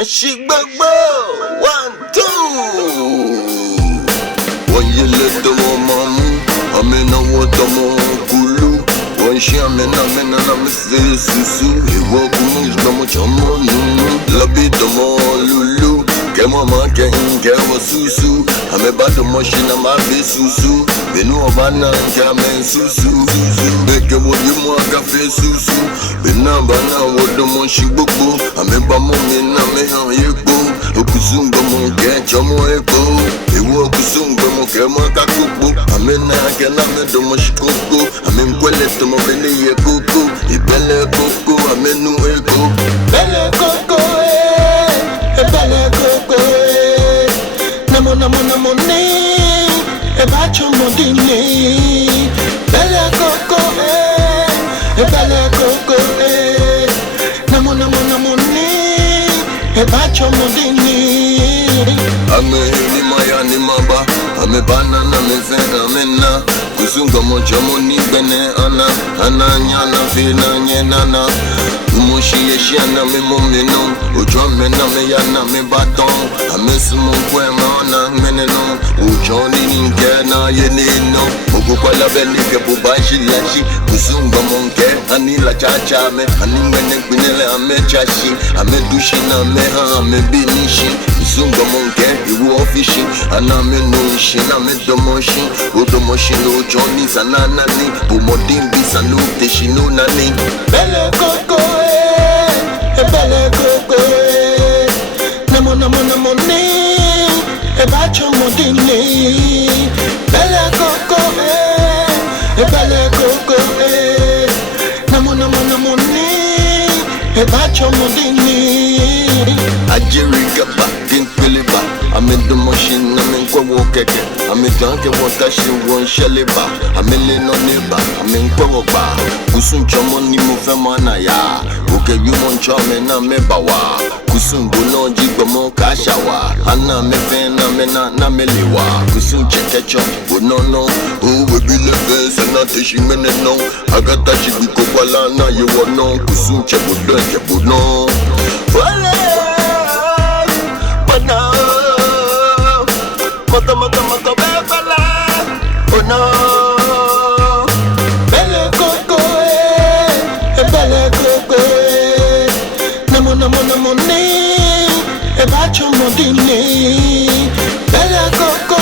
Mashik Bagbo, 1, 2. When you let them on mamu, I mean I want them on kulu. When she I'm say susu. You walk on no much on Labi them on lulu. Kemama kenga wa susu. I'm a bad machine, I'm a be susu. They know about na kamen susu. Make what you want cafe susu. Benamba na what the machine bubu. I'm a bamu na me how you go. Okusumba mo get your mo eko. Ewo okusumba mo kema kakubu. I'm in na kena me do mashikuku. I'm in kwele to mo bele ye kuku. Ibele kuku, I'm in nu eko. Bele kuku bele koko namo ne ebacho modini bele koko namo ne ebacho modini ame ni maya ni maba ame banana me fenomena kusunga moja moni bene ana nyana fina nyenana Mushi yeshiana me momeno Ujome na me yana me baton Amesu mkwe maona meneno Ujoni ninke na yeneno Mugu kwa la belike bubashi lashi Kusunga monke Anila chacha me Animene kwinele ame chashi Ame dushi na me ha ame binishi Kusunga monke iwu ofishi Aname nuishi na me domoshi Udomoshi no ujoni sananani Bumodimbi sanute shinunani Bele koko Bele koko namo ne ebacho modini Bele koko namo ne ebacho modini Ajirika ba kinkele ba I'm in the machine, I'm in kwa wokeke I'm in tanke watashi won shele ba I'm in no neba, I'm in kwa wokba Kusun chomo ni mo fe mana ya Oke yu mon chome na me bawa Kusun bono jigba mo kashawa Ana me fe na me liwa Kusun cheke chom, bono no Oh we be le best, na teshi mene no Agata shibiko wala na ye wono Kusun che bono Wale Bana Mata bebala Oh no Bele koko namo ne ebacho modini Bele koko